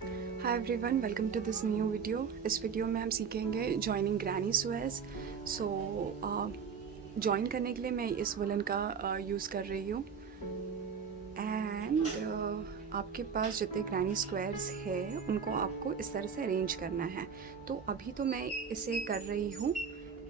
Hi everyone, welcome to this new video. इस video में हम सीखेंगे जॉइनिंग ग्रैनी स्वेयर्स। सो जॉइन करने के लिए मैं इस वुलन का यूज़ कर रही हूँ एंड आपके पास जितने ग्रैनी स्क्वायर्स है उनको आपको इस तरह से अरेंज करना है। तो अभी तो मैं इसे कर रही हूँ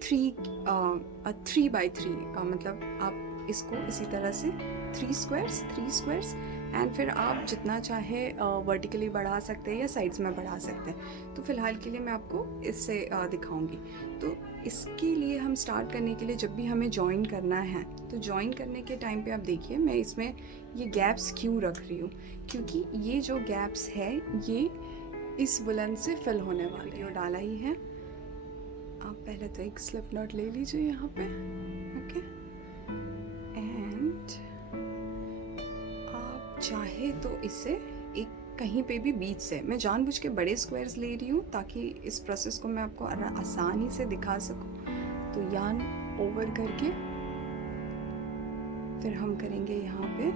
3x3 मतलब आप इसको इसी तरह से 3 स्क्वायर्स एंड फिर आप जितना चाहे वर्टिकली बढ़ा सकते हैं या साइड्स में बढ़ा सकते हैं। तो फ़िलहाल के लिए मैं आपको इससे दिखाऊंगी। तो इसके लिए हम स्टार्ट करने के लिए जब भी हमें जॉइन करना है तो जॉइन करने के टाइम पे आप देखिए मैं इसमें ये गैप्स क्यों रख रही हूँ, क्योंकि ये जो गैप्स है ये इस वुलन से फिल होने वाले हैं। डाला ही है। आप पहले तो एक स्लिप नॉट ले लीजिए यहाँ पे, ओके। एंड आप चाहे तो इसे एक कहीं पे भी बीच से, मैं जानबूझ के बड़े स्क्वायर्स ले रही हूँ ताकि इस प्रोसेस को मैं आपको आसानी से दिखा सकूँ। तो यान ओवर करके फिर हम करेंगे यहाँ पे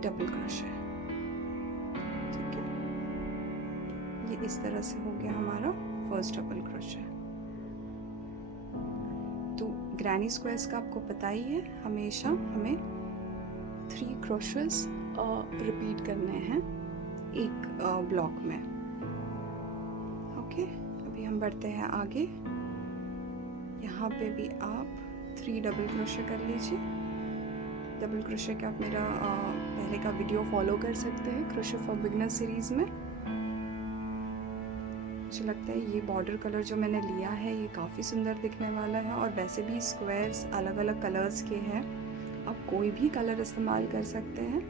डबल क्रोशे, ठीक है। ये इस तरह से हो गया हमारा फर्स्ट डबल क्रोशे। तो ग्रैनी स्क्वायर्स का आपको पता ही है, हमेशा हमें 3 क्रोशेस रिपीट करने हैं एक ब्लॉक में, ओके। अभी हम बढ़ते हैं आगे। यहाँ पे भी आप 3 डबल क्रोशे कर लीजिए। डबल क्रोशे का आप मेरा पहले का वीडियो फॉलो कर सकते हैं क्रोशे फॉर बिगिनर सीरीज़ में। मुझे लगता है ये बॉर्डर कलर जो मैंने लिया है ये काफ़ी सुंदर दिखने वाला है। और वैसे भी स्क्वायर्स अलग अलग कलर्स के हैं, आप कोई भी कलर इस्तेमाल कर सकते हैं,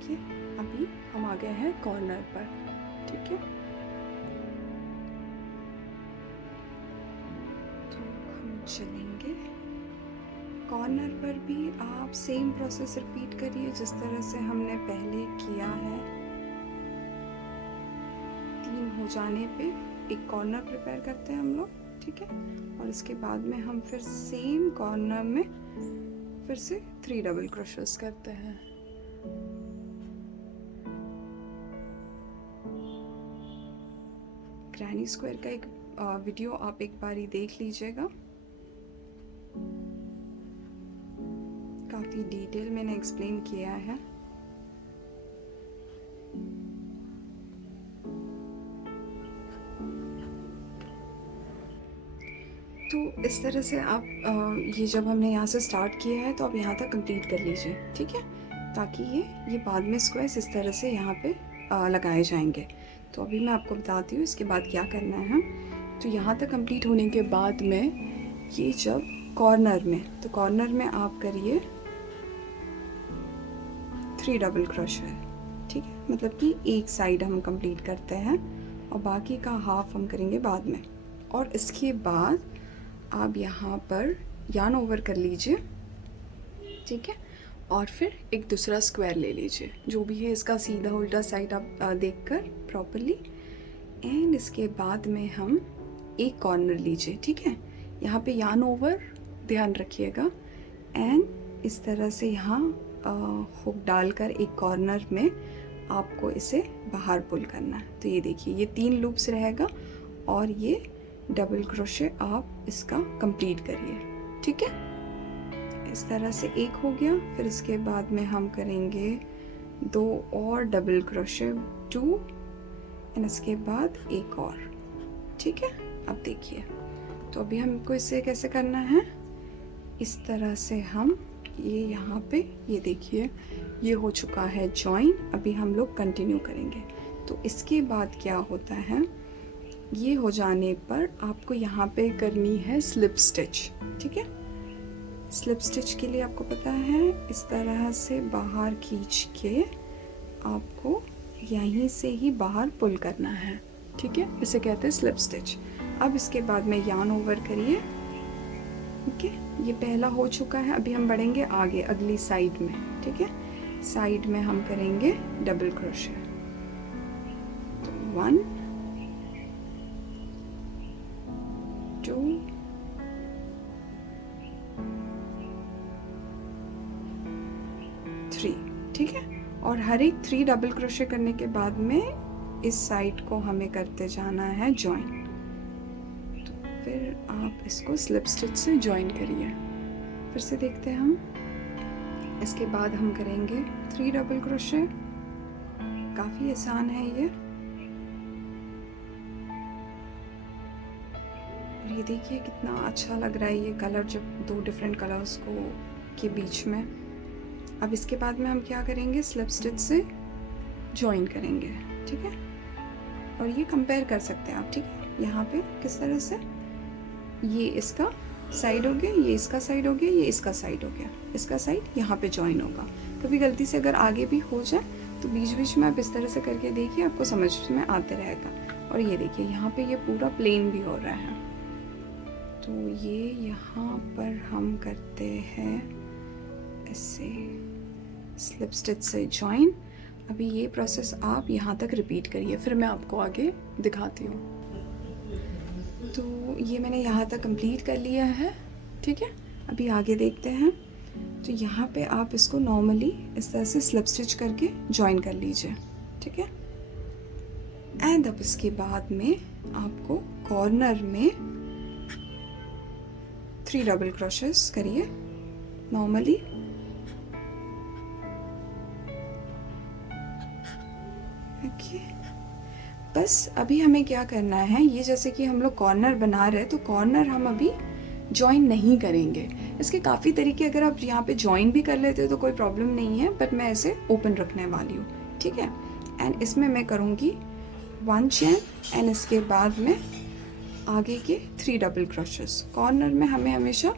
ठीक है। अभी हम आ गए हैं कॉर्नर पर, ठीक है। तो हम चलेंगे कॉर्नर पर भी आप सेम प्रोसेस रिपीट करिए जिस तरह से हमने पहले किया है। 3 हो जाने पे एक कॉर्नर प्रिपेयर करते हैं हम लोग, ठीक है। और इसके बाद में हम फिर सेम कॉर्नर में फिर से 3 डबल क्रोशेस करते हैं। ग्रैनी स्क्वायर का एक वीडियो आप एक बार ही देख लीजिएगा, काफ़ी डिटेल मैंने एक्सप्लेन किया है। तो इस तरह से आप ये जब हमने यहाँ से स्टार्ट किया है तो आप यहाँ तक कंप्लीट कर लीजिए, ठीक है, ताकि ये बाद में स्क्वायर्स इस तरह से यहाँ पे लगाए जाएंगे। तो अभी मैं आपको बताती हूँ इसके बाद क्या करना है। तो यहाँ तक कंप्लीट होने के बाद में ये जब कॉर्नर में, तो कॉर्नर में आप करिए 3 डबल क्रोशे, ठीक है। मतलब कि एक साइड हम कंप्लीट करते हैं और बाकी का हाफ हम करेंगे बाद में। और इसके बाद आप यहाँ पर यार्न ओवर कर लीजिए, ठीक है। और फिर एक दूसरा स्क्वायर ले लीजिए, जो भी है इसका सीधा उल्टा साइड आप देखकर प्रॉपरली। एंड इसके बाद में हम एक कॉर्नर लीजिए, ठीक है। यहाँ पे यार्न ओवर ध्यान रखिएगा। एंड इस तरह से यहाँ हुक डालकर एक कॉर्नर में आपको इसे बाहर पुल करना है। तो ये देखिए ये 3 लूप्स रहेगा और ये डबल क्रोशे आप इसका कंप्लीट करिए, ठीक है। इस तरह से एक हो गया। फिर इसके बाद में हम करेंगे 2 और डबल क्रोशे 2 एंड इसके बाद एक और, ठीक है। अब देखिए तो अभी हमको इसे कैसे करना है, इस तरह से हम ये यहाँ पे ये देखिए ये हो चुका है जॉइन। अभी हम लोग कंटिन्यू करेंगे। तो इसके बाद क्या होता है, ये हो जाने पर आपको यहाँ पे करनी है स्लिप स्टिच, ठीक है। स्लिप स्टिच के लिए आपको पता है इस तरह से बाहर खींच के आपको यहीं से ही बाहर पुल करना है, ठीक है। इसे कहते हैं स्लिप स्टिच। अब इसके बाद में यार्न ओवर करिए, ओके। ये पहला हो चुका है। अभी हम बढ़ेंगे आगे अगली साइड में, ठीक है। साइड में हम करेंगे डबल क्रोशे, तो 1 2 3 ठीक है। और हर एक 3 डबल क्रोशे करने के बाद में इस साइड को हमें करते जाना है जॉइन। तो फिर आप इसको स्लिप स्टिच से जॉइन करिए। फिर से देखते हैं हम। इसके बाद हम करेंगे 3 डबल क्रोशे। काफ़ी आसान है ये। ये देखिए कितना अच्छा लग रहा है ये कलर, जब 2 डिफरेंट कलर्स को के बीच में। अब इसके बाद में हम क्या करेंगे, स्लिप स्टिच से जॉइन करेंगे, ठीक है। और ये कंपेयर कर सकते हैं आप, ठीक है। यहाँ पे किस तरह से ये इसका साइड हो गया, ये इसका साइड हो गया, ये इसका साइड हो गया, इसका साइड यहाँ पे जॉइन होगा। कभी गलती से अगर आगे भी हो जाए तो बीच बीच में आप इस तरह से करके देखिए, आपको समझ में आते रहेगा। और ये देखिए यहाँ पे ये पूरा प्लेन भी हो रहा है। तो ये यहाँ पर हम करते हैं ऐसे स्लिप स्टिच से जॉइन। अभी ये प्रोसेस आप यहाँ तक रिपीट करिए, फिर मैं आपको आगे दिखाती हूँ। तो ये मैंने यहाँ तक कंप्लीट कर लिया है, ठीक है। अभी आगे देखते हैं। तो यहाँ पे आप इसको नॉर्मली इस तरह से स्लिप स्टिच करके जॉइन कर लीजिए, ठीक है। एंड अब इसके बाद में आपको कॉर्नर में 3 डबल क्रोशेस करिए नॉर्मली। ओके, बस अभी हमें क्या करना है, ये जैसे कि हम लोग कॉर्नर बना रहे हैं तो कॉर्नर हम अभी जॉइन नहीं करेंगे। इसके काफ़ी तरीके, अगर आप यहाँ पे जॉइन भी कर लेते हो तो कोई प्रॉब्लम नहीं है, बट मैं ऐसे ओपन रखने वाली हूँ, ठीक है। एंड इसमें मैं करूँगी 1 चेन एंड इसके बाद में आगे के 3 डबल क्रोशेस। कॉर्नर में हमें हमेशा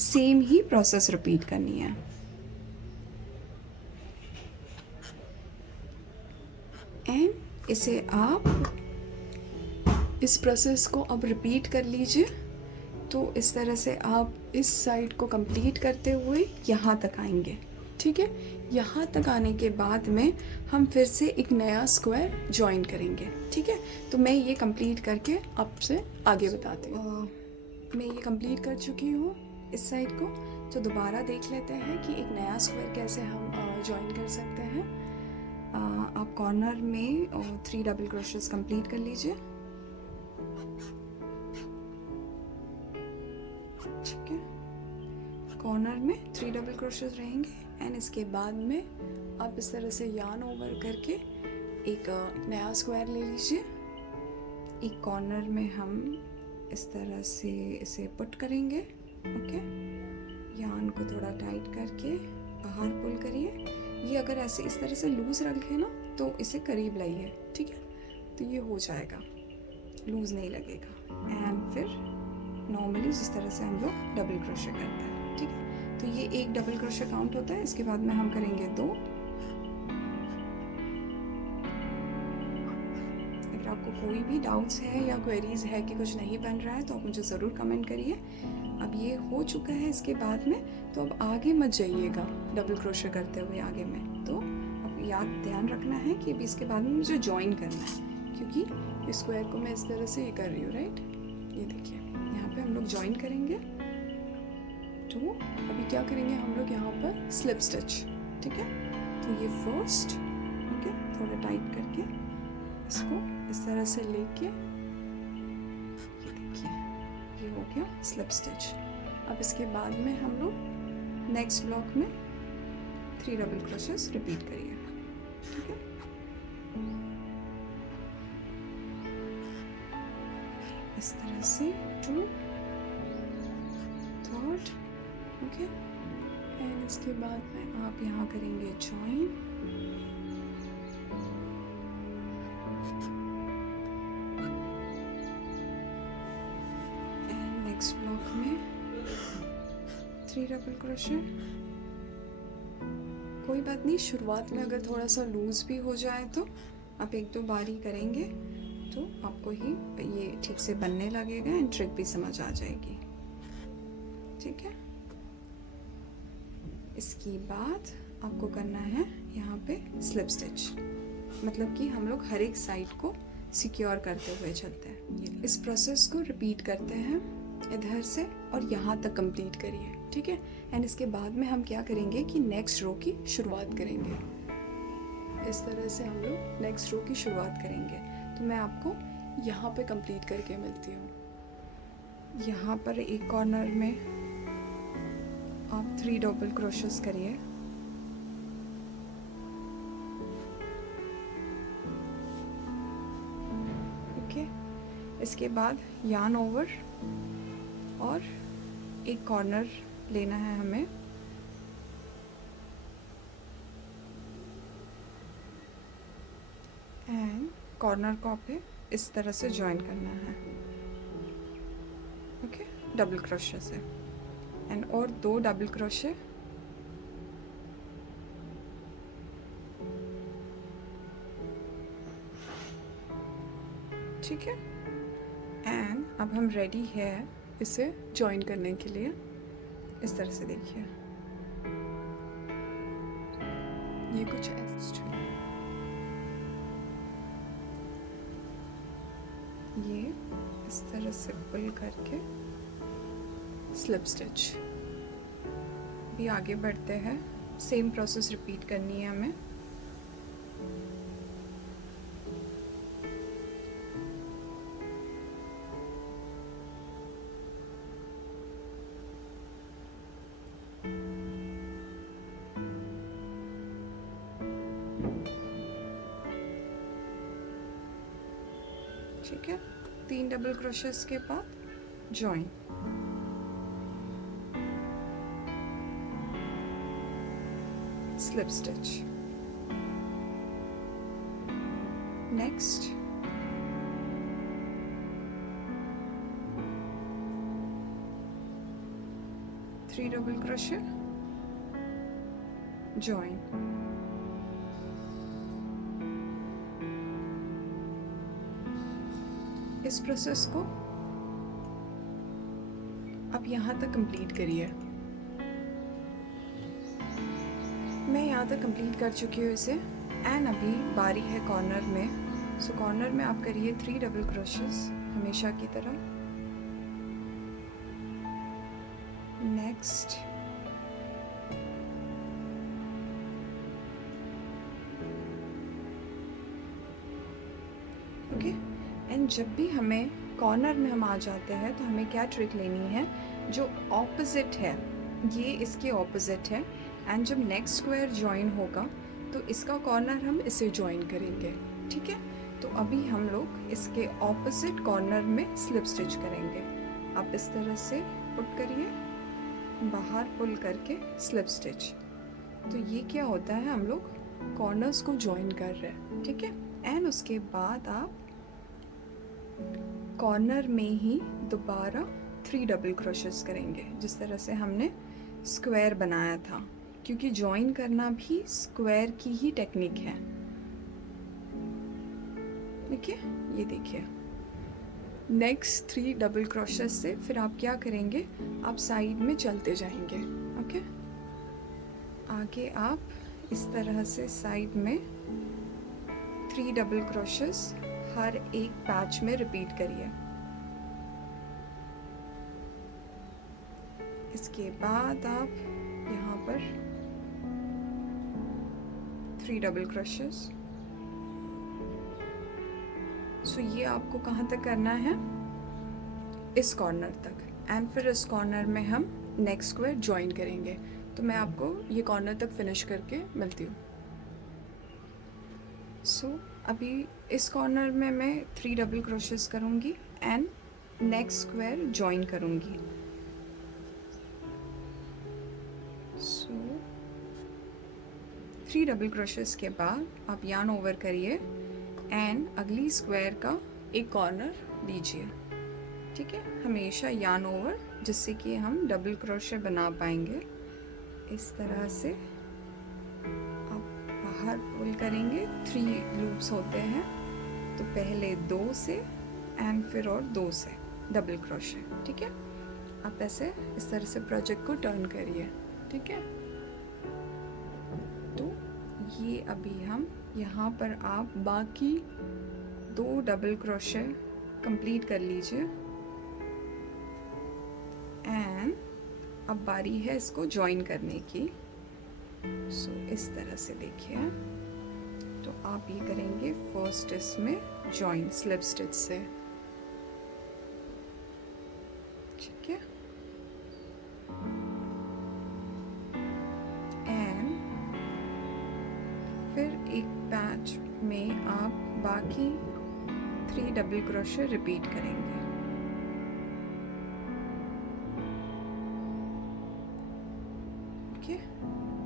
सेम ही प्रोसेस रिपीट करनी है। एंड इसे आप इस प्रोसेस को अब रिपीट कर लीजिए। तो इस तरह से आप इस साइड को कंप्लीट करते हुए यहाँ तक आएंगे, ठीक है। यहाँ तक आने के बाद में हम फिर से एक नया स्क्वायर जॉइन करेंगे, ठीक है। तो मैं ये कंप्लीट करके आपसे आगे बताती हूँ। मैं ये कंप्लीट कर चुकी हूँ इस साइड को। तो दोबारा देख लेते हैं कि एक नया स्क्वायर कैसे हम जॉइन कर सकते हैं। आप कॉर्नर में 3 डबल क्रोशेस कंप्लीट कर लीजिए, ठीक है। कॉर्नर में 3 डबल क्रोशेस रहेंगे एंड इसके बाद में आप इस तरह से यार्न ओवर करके एक नया स्क्वायर ले लीजिए। एक कॉर्नर में हम इस तरह से इसे पुट करेंगे, ओके। यार्न को थोड़ा टाइट करके बाहर पुल करिए। ये अगर ऐसे इस तरह से लूज रखे ना तो इसे करीब लाइए, ठीक है। तो ये हो जाएगा, लूज नहीं लगेगा। एंड फिर नॉर्मली जिस तरह से हम लोग डबल क्रोशे करते हैं, ठीक है। तो ये एक डबल क्रोशे काउंट होता है। इसके बाद में हम करेंगे 2। अगर आपको कोई भी डाउट्स है या क्वेरीज है कि कुछ नहीं बन रहा है तो आप मुझे ज़रूर कमेंट करिए। अब ये हो चुका है इसके बाद में, तो अब आगे मत जाइएगा डबल क्रोशे करते हुए आगे में। तो अब ध्यान रखना है कि अभी इसके बाद में मुझे जॉइन करना है, क्योंकि स्क्वायर को मैं इस तरह से ये कर रही हूँ, राइट। ये देखिए यहाँ पे हम लोग जॉइन करेंगे। तो अभी क्या करेंगे हम लोग यहाँ पर स्लिप स्टिच, ठीक है। तो ये फर्स्ट, ओके, थोड़ा टाइट करके इसको इस तरह से लेके, ये देखिए ये हो गया स्लिप स्टिच। अब इसके बाद में हम लोग नेक्स्ट ब्लॉक में 3 डबल क्रोशेस रिपीट करिए, ठीक है। इस तरह से 2, 3rd, ओके। एंड इसके बाद में आप यहाँ करेंगे जॉइन। एंड नेक्स्ट ब्लॉक में 3 डबल क्रोशे। कोई बात नहीं, शुरुआत में अगर थोड़ा सा लूज भी हो जाए तो आप 1-2 बार ही करेंगे तो आपको ही ये ठीक से बनने लगेगा एंड ट्रिक भी समझ आ जाएगी, ठीक है। इसके बाद आपको करना है यहाँ पे स्लिप स्टिच, मतलब कि हम लोग हर एक साइड को सिक्योर करते हुए चलते हैं। इस प्रोसेस को रिपीट करते हैं इधर से और यहाँ तक कंप्लीट करिए, ठीक है। एंड इसके बाद में हम क्या करेंगे कि नेक्स्ट रो की शुरुआत करेंगे। इस तरह से हम लोग नेक्स्ट रो की शुरुआत करेंगे। तो मैं आपको यहाँ पे कंप्लीट करके मिलती हूँ। यहाँ पर एक कॉर्नर में आप 3 डबल क्रोशेस करिए। ओके, इसके बाद यार्न ओवर और एक कॉर्नर लेना है हमें। एंड कॉर्नर को पे इस तरह से ज्वाइन करना है। ओके, डबल क्रोशे से। एंड और 2 डबल क्रोशे, ठीक है। एंड अब हम रेडी है इसे ज्वाइन करने के लिए। इस तरह से देखिए, ये कुछ ऐसा, ये इस तरह से पुल करके स्लिप स्टिच। भी आगे बढ़ते हैं, सेम प्रोसेस रिपीट करनी है हमें। ठीक है, 3 डबल क्रोशेस के बाद join. Slip stitch. Next 3 double crochet, join. इस प्रोसेस को आप यहाँ तक कंप्लीट करिए। मैं यहाँ तक कंप्लीट कर चुकी हूँ इसे। एंड अभी बारी है कॉर्नर में। सो कॉर्नर में आप करिए 3 डबल क्रोशेस हमेशा की तरह। Next okay. एंड जब भी हमें कॉर्नर में हम आ जाते हैं तो हमें क्या ट्रिक लेनी है, जो ऑपोजिट है ये इसके ऑपोजिट है। एंड जब नेक्स्ट स्क्वायर ज्वाइन होगा तो इसका कॉर्नर हम इसे ज्वाइन करेंगे, ठीक है। तो अभी हम लोग इसके ऑपोजिट कॉर्नर में स्लिप स्टिच करेंगे। आप इस तरह से पुट करिए, बाहर पुल करके स्लिप स्टिच। तो ये क्या होता है, हम लोग कॉर्नर्स को ज्वाइन कर रहे हैं, ठीक है। एंड उसके बाद आप कॉर्नर में ही दोबारा 3 डबल क्रोशेस करेंगे, जिस तरह से हमने स्क्वायर बनाया था, क्योंकि ज्वाइन करना भी स्क्वायर की ही टेक्निक है। देखिए, ये देखिए, नेक्स्ट 3 डबल क्रोशेस से फिर आप क्या करेंगे, आप साइड में चलते जाएंगे। ओके, आगे आप इस तरह से साइड में 3 डबल क्रोशेस हर एक पैच में रिपीट करिए। इसके बाद आप यहाँ पर 3 डबल क्रोशेस। सो ये आपको कहाँ तक करना है, इस कॉर्नर तक। एंड फिर इस कॉर्नर में हम नेक्स्ट स्क्वायर ज्वाइन करेंगे। तो मैं आपको ये कॉर्नर तक फिनिश करके मिलती हूँ। सो अभी इस कॉर्नर में मैं 3 डबल क्रोशेस करूँगी एंड नेक्स्ट स्क्वायर ज्वाइन करूँगी। सो 3 डबल क्रोशेस के बाद आप यार्न ओवर करिए एंड अगली स्क्वायर का एक कॉर्नर लीजिए, ठीक है। हमेशा यार्न ओवर, जिससे कि हम डबल क्रोशे बना पाएंगे। इस तरह से बाहर पुल करेंगे। 3 लूप्स होते हैं, तो पहले 2 से एंड फिर और 2 से डबल क्रोशे, ठीक है। आप ऐसे इस तरह से प्रोजेक्ट को टर्न करिए, ठीक है। तो ये अभी हम यहाँ पर आप बाकी 2 डबल क्रोशे कंप्लीट कर लीजिए। एंड अब बारी है इसको ज्वाइन करने की। सो इस तरह से देखिए, तो आप ये करेंगे फर्स्ट इसमें जॉइन स्लिप स्टिच से, ठीक है। एंड फिर एक पैच में आप बाकी 3 डबल क्रोशे रिपीट करेंगे, ओके।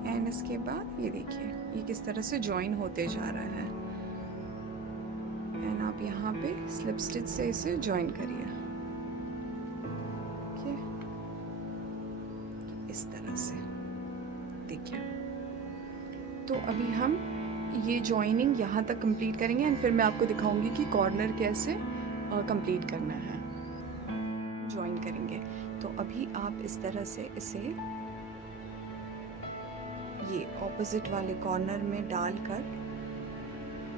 एंड इसके बाद ये देखिए ये किस तरह से जॉइन होते जा रहा है। एंड आप यहाँ पे स्लिप स्टिच से इसे जॉइन करिए, ओके, इस तरह से देखिए। तो अभी हम ये जॉइनिंग यहाँ तक कंप्लीट करेंगे एंड फिर मैं आपको दिखाऊंगी कि कॉर्नर कैसे कंप्लीट करना है, जॉइन करेंगे। तो अभी आप इस तरह से इसे ये ऑपोजिट वाले कॉर्नर में डालकर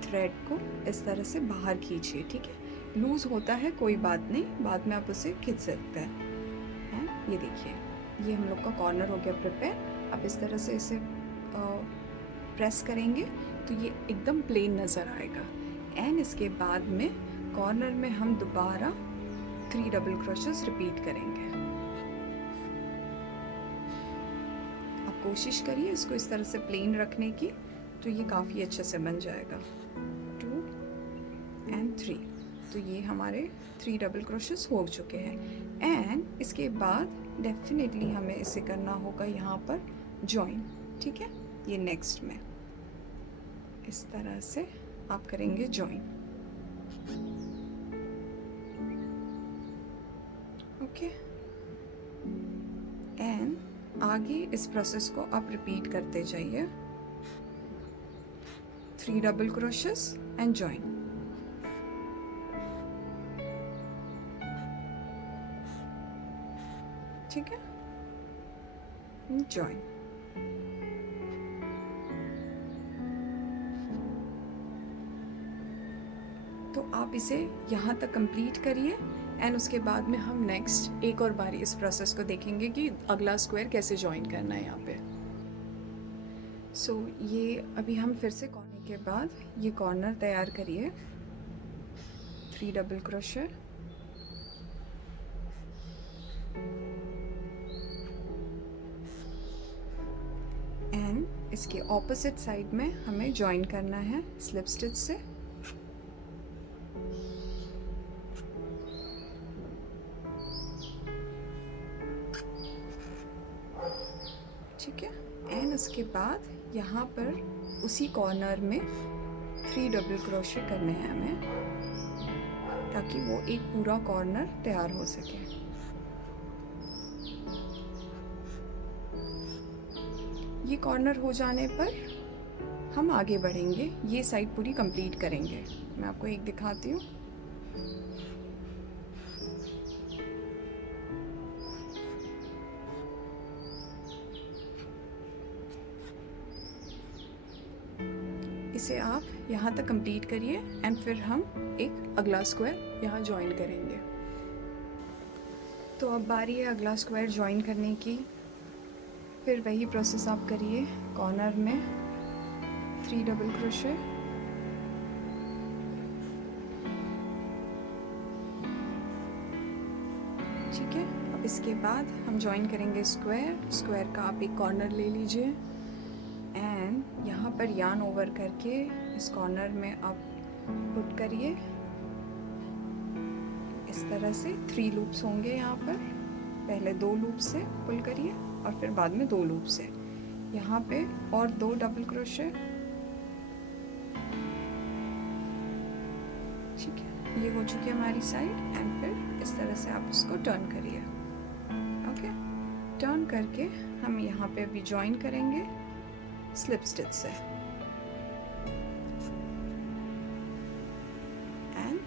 थ्रेड को इस तरह से बाहर खींचिए, ठीक है। लूज़ होता है कोई बात नहीं, बाद में आप उसे खींच सकते हैं। ये देखिए ये हम लोग का कॉर्नर हो गया प्रिपेयर। अब इस तरह से इसे प्रेस करेंगे तो ये एकदम प्लेन नज़र आएगा। एंड इसके बाद में कॉर्नर में हम दोबारा 3 डबल क्रोशेस रिपीट करेंगे। आप कोशिश करिए इसको इस तरह से प्लेन रखने की, तो ये काफ़ी अच्छे से बन जाएगा। 2 एंड 3, तो ये हमारे 3 डबल क्रोशेस हो चुके हैं। एंड इसके बाद डेफिनेटली हमें इसे करना होगा यहाँ पर जॉइन, ठीक है। ये नेक्स्ट में इस तरह से आप करेंगे जॉइन, ओके। एंड आगे इस प्रोसेस को आप रिपीट करते जाइए, 3 डबल क्रोशेस एंड जॉइन, ठीक है, जॉइन। तो आप इसे यहाँ तक कंप्लीट करिए एंड उसके बाद में हम नेक्स्ट एक और बारी इस प्रोसेस को देखेंगे कि अगला स्क्वायर कैसे जॉइन करना है यहाँ पे। सो ये अभी हम फिर से कॉर्नर के बाद ये कॉर्नर तैयार करिए, 3 डबल क्रोशे एंड इसके ऑपोजिट साइड में हमें जॉइन करना है स्लिप स्टिच से, ठीक है। एंड उसके बाद यहाँ पर उसी कॉर्नर में 3 डबल क्रोशे करने हैं हमें, ताकि वो एक पूरा कॉर्नर तैयार हो सके। ये कॉर्नर हो जाने पर हम आगे बढ़ेंगे, ये साइड पूरी कंप्लीट करेंगे। मैं आपको एक दिखाती हूँ। इसे आप यहाँ तक कंप्लीट करिए एंड फिर हम एक अगला स्क्वायर यहाँ ज्वाइन करेंगे। तो अब बारी है अगला स्क्वायर ज्वाइन करने की। फिर वही प्रोसेस आप करिए, कॉर्नर में 3 डबल क्रोशे, ठीक है। अब इसके बाद हम ज्वाइन करेंगे स्क्वायर। स्क्वायर का आप एक कॉर्नर ले लीजिए एंड यहाँ पर यार्न ओवर करके इस कॉर्नर में आप पुट करिए। इस तरह से 3 लूप्स होंगे यहाँ पर, पहले 2 लूप से पुल करिए और फिर बाद में 2 लूप से। यहाँ पे और 2 डबल क्रोशे, ठीक है। ये हो चुकी है हमारी साइड एंड फिर इस तरह से आप उसको टर्न करिए, ओके। टर्न करके हम यहाँ पे अभी ज्वाइन करेंगे स्लिप स्टिच से एंड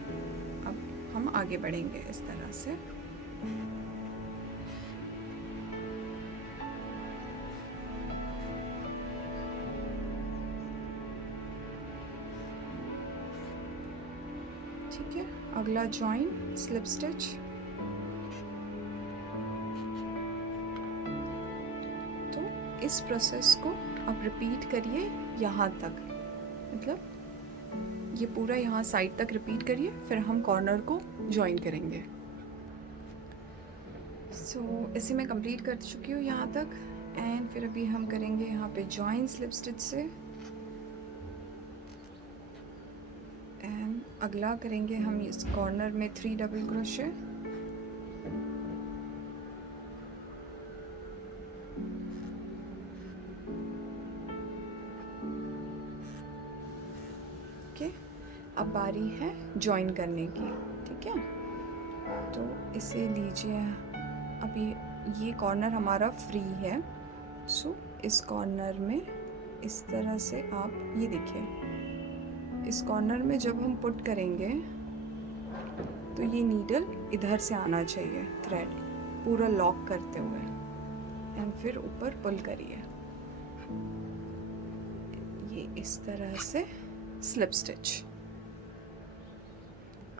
अब हम आगे बढ़ेंगे इस तरह से। ठीक है, अगला ज्वाइन स्लिप स्टिच, तो इस प्रोसेस को आप रिपीट करिए यहाँ तक, मतलब ये पूरा यहाँ साइड तक रिपीट करिए, फिर हम कॉर्नर को जॉइन करेंगे। सो इसे मैं कंप्लीट कर चुकी हूँ यहाँ तक। एंड फिर अभी हम करेंगे यहाँ पे जॉइन स्लिप स्टिच से। एंड अगला करेंगे हम इस कॉर्नर में 3 डबल क्रोशे। ओके, अब बारी है जॉइन करने की, ठीक है। तो इसे लीजिए, अभी ये कॉर्नर हमारा फ्री है। सो इस कॉर्नर में इस तरह से आप ये देखिए, इस कॉर्नर में जब हम पुट करेंगे तो ये नीडल इधर से आना चाहिए, थ्रेड पूरा लॉक करते हुए। एंड फिर ऊपर पुल करिए, ये इस तरह से स्लिप स्टिच।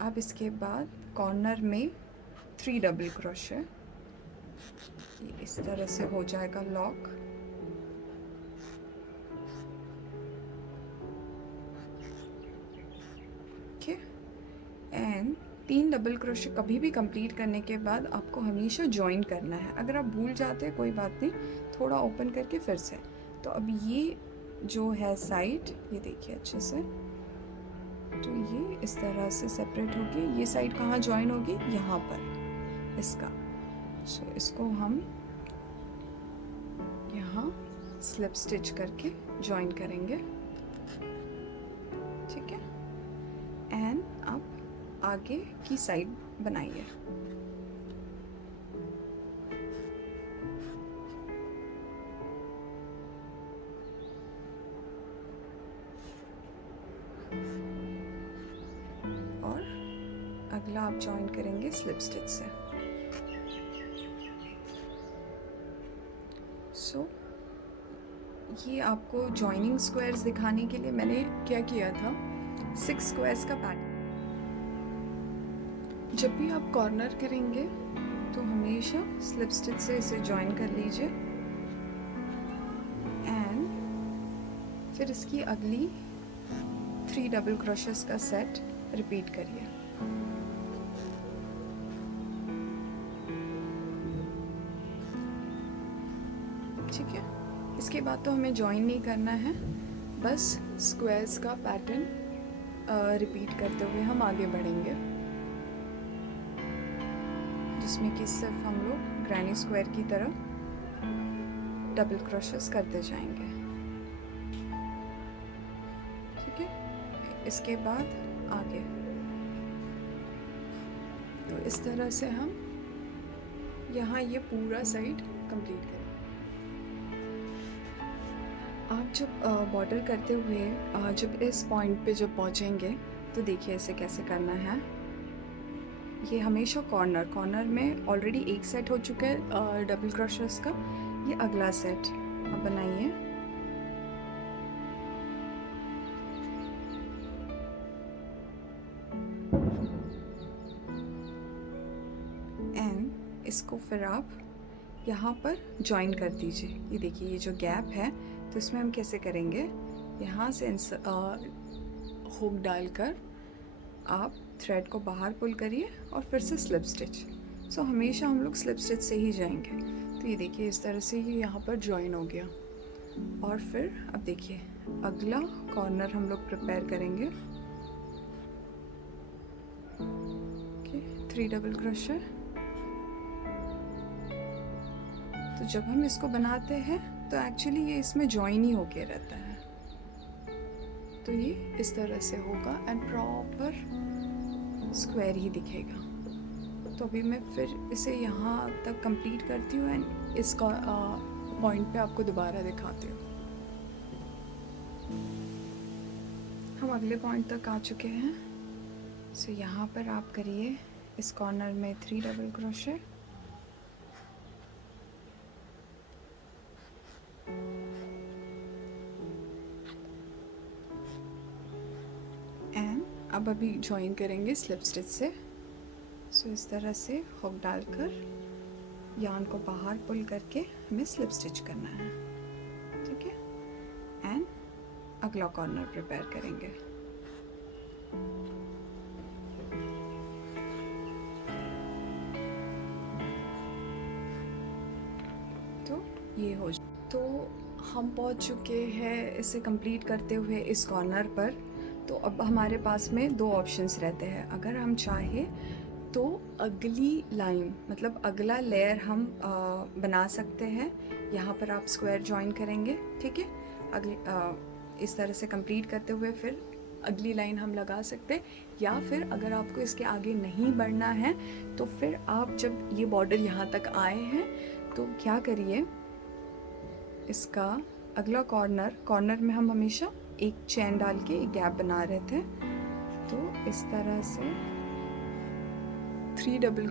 अब इसके बाद कॉर्नर में 3 डबल क्रोशे, ये इस तरह से हो जाएगा lock. Okay, and 3 double crochet कभी भी कंप्लीट करने के बाद आपको हमेशा जॉइन करना है। अगर आप भूल जाते हैं कोई बात नहीं, थोड़ा ओपन करके फिर से। तो अब ये जो है साइड, ये देखिए अच्छे से, तो ये इस तरह से सेपरेट होगी। ये साइड कहाँ जॉइन होगी? यहाँ पर इसका। सो इसको हम यहाँ स्लिप स्टिच करके जॉइन करेंगे, ठीक है। एंड अब आगे की साइड बनाइए। और अगला आप जॉइन करेंगे स्लिप स्टिच से। सो ये आपको जॉइनिंग स्क्वायर्स दिखाने के लिए मैंने क्या किया था, 6 स्क्वायर्स का पैटर्न। जब भी आप कॉर्नर करेंगे तो हमेशा स्लिप स्टिच से इसे जॉइन कर लीजिए। एंड फिर इसकी अगली 3 डबल क्रोशेस का सेट रिपीट करिए। ठीक है, इसके बाद तो हमें जॉइन नहीं करना है, बस स्क्वायर्स का पैटर्न रिपीट करते हुए हम आगे बढ़ेंगे, जिसमें कि सिर्फ हम लोग ग्रैनी स्क्वायर की तरह डबल क्रोशेस करते जाएंगे। ठीक है, इसके बाद आगे। तो इस तरह से हम यहाँ ये पूरा साइड कंप्लीट करें। आप जब बॉर्डर करते हुए जब इस पॉइंट पे जब पहुँचेंगे तो देखिए इसे कैसे करना है। ये हमेशा कॉर्नर में ऑलरेडी एक सेट हो चुका है डबल क्रोशेस का, ये अगला सेट आप बनाइए। एंड इसको फिर आप यहाँ पर जॉइन कर दीजिए। ये देखिए ये जो गैप है, तो इसमें हम कैसे करेंगे, यहाँ से हुक डालकर आप थ्रेड को बाहर पुल करिए और फिर से स्लिप स्टिच। सो हमेशा हम लोग स्लिप स्टिच से ही जाएंगे। तो ये देखिए इस तरह से ये यहाँ पर जॉइन हो गया। और फिर अब देखिए अगला कॉर्नर हम लोग प्रिपेयर करेंगे। Okay, 3 double crochet. तो जब हम इसको बनाते हैं तो एक्चुअली ये इसमें जॉइन ही होके रहता है, तो ये इस तरह से होगा एंड प्रॉपर स्क्वायर ही दिखेगा। तो अभी मैं फिर इसे यहाँ तक कंप्लीट करती हूँ एंड इसका पॉइंट पे आपको दोबारा दिखाती हूँ। हम अगले पॉइंट तक आ चुके हैं। सो यहाँ पर आप करिए इस कॉर्नर में 3 डबल क्रोशे। अब अभी जॉइन करेंगे स्लिप स्टिच से। सो इस तरह से हुक डालकर यार्न को बाहर पुल करके हमें स्लिप स्टिच करना है, ठीक है। एंड अगला कॉर्नर प्रिपेयर करेंगे। तो ये हो तो हम पहुंच चुके हैं इसे कंप्लीट करते हुए इस कॉर्नर पर। तो अब हमारे पास में दो ऑप्शंस रहते हैं। अगर हम चाहे तो अगली लाइन मतलब अगला लेयर हम बना सकते हैं। यहाँ पर आप स्क्वायर जॉइन करेंगे, ठीक है। अगली इस तरह से कंप्लीट करते हुए फिर अगली लाइन हम लगा सकते हैं। या फिर अगर आपको इसके आगे नहीं बढ़ना है तो फिर आप जब ये बॉर्डर यहाँ तक आए हैं तो क्या करिए, इसका अगला कॉर्नर में हम हमेशा एक चेन डाल के एक गैप बना रहे थे। तो इस तरह से 3 डबल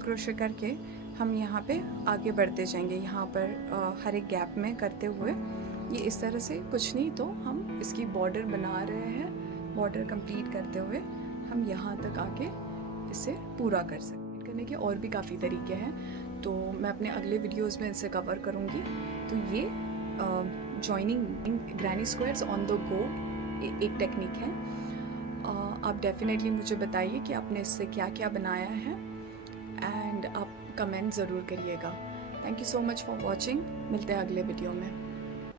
क्रोशे करके हम यहाँ पे आगे बढ़ते जाएंगे। यहाँ पर हर एक गैप में करते हुए ये इस तरह से कुछ नहीं तो हम इसकी बॉर्डर बना रहे हैं। बॉर्डर कंप्लीट करते हुए हम यहाँ तक आके इसे पूरा कर सकते। करने के और भी काफ़ी तरीके हैं, तो मैं अपने अगले वीडियोस में इसे कवर करूँगी। तो ये joining granny squares on the go एक टेक्निक है। आप डेफिनेटली मुझे बताइए कि आपने इससे क्या क्या बनाया है एंड आप कमेंट ज़रूर करिएगा। Thank you so much for watching. मिलते हैं अगले वीडियो में।